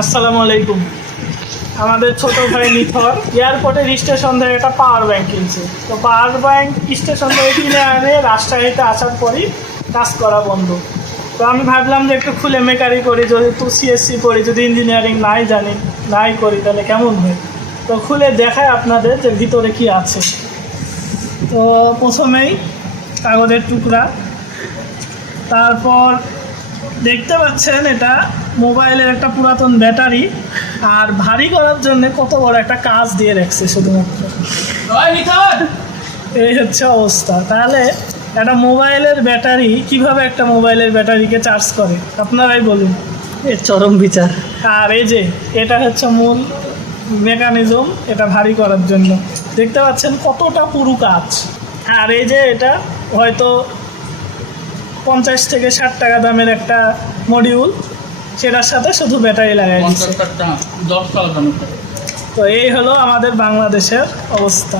আসসালামু আলাইকুম। আমাদের ছোট ভাই নিথর এয়ারপোর্টের স্টেশন থেকে একটা পাওয়ার ব্যাংক কিনছে। তো পাওয়ার ব্যাংক স্টেশন থেকে কিনে আনে রাজশাহীতে আসার পরই কাজ করা বন্ধ। তো আমি ভাবলাম যে একটু খুলে মেকারি করি, যদি তো সিএসসি পড়ি, যদি ইঞ্জিনিয়ারিং নাই করি তাহলে কেমন হয়। তো খুলে দেখায় আপনাদের যে ভিতরে কি আছে। তো প্রথমেই কাগজের টুকরা, তারপর দেখতে পাচ্ছেন এটা মোবাইলের একটা পুরাতন ব্যাটারি, আর ভারী করার জন্য কত বড় একটা কাজ দিয়ে রাখছে শুধুমাত্র। এই হচ্ছে অবস্থা। তাহলে একটা মোবাইলের ব্যাটারি কিভাবে একটা মোবাইলের ব্যাটারিকে চার্জ করে আপনারাই বলুন। এর চরম বিচার। আর এই যে এটা হচ্ছে মূল মেকানিজম, এটা ভারী করার জন্য। দেখতে পাচ্ছেন কতটা পুরু কাজ। আর এই যে এটা হয়তো 50 থেকে 60 টাকা দামের একটা মডিউল, সেটার সাথে শুধু ব্যাটারি লাগাই দিচ্ছে। তো এই হলো আমাদের বাংলাদেশের অবস্থা।